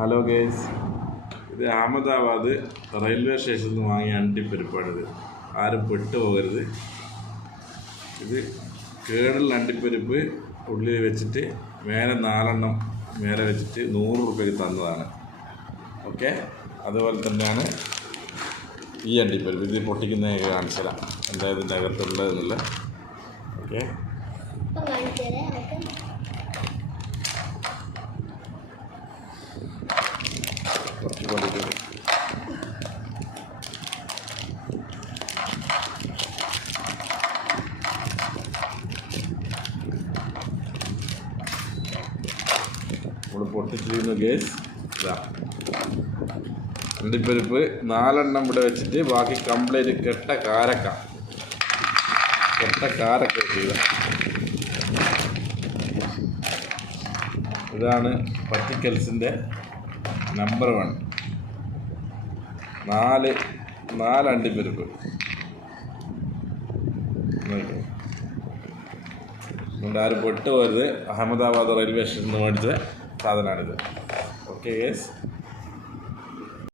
Hello guys, ഇത് Ahmedabad railway സ്റ്റേഷനിൽ നിന്ന് വാങ്ങിയ അണ്ടിപ്പരിപ്പാണിത്. ആരും പെട്ടുപോകരുത്. ഇത് കേടുള്ള അണ്ടിപ്പരിപ്പ് ഉള്ളിൽ വെച്ചിട്ട് മേലെ 4 മേലെ വെച്ചിട്ട് 100 രൂപയ്ക്ക് തന്നതാണ്. ഓക്കെ, അതുപോലെ തന്നെയാണ് ഈ അണ്ടിപ്പരിപ്പ്. ഇത് പൊട്ടിക്കുന്ന കാണിച്ചു തരാം എന്താ ഇതിൻ്റെ അകത്തുള്ളതെന്നുള്ള. ഓക്കെ, കുറച്ച് ക്വാണ്ടിറ്റി നമ്മൾ പൊട്ടിച്ചിരുന്നു ഗേസ്. ഇതാ അണ്ടിപ്പരിപ്പ് 4 ഇവിടെ വെച്ചിട്ട് ബാക്കി കംപ്ലീറ്റ് കെട്ട കാരക്ക ചെയ്ത. ഇതാണ് പറ്റിക്കൽസിൻ്റെ നമ്പർ 1. 4 അണ്ടിപ്പരിപ്പ്. അതുകൊണ്ട് ആരും പെട്ടുപോകരുത്. അഹമ്മദാബാദ് റെയിൽവേ സ്റ്റേഷനിൽ നിന്ന് മേടിച്ച സാധനമാണിത്. Okay guys.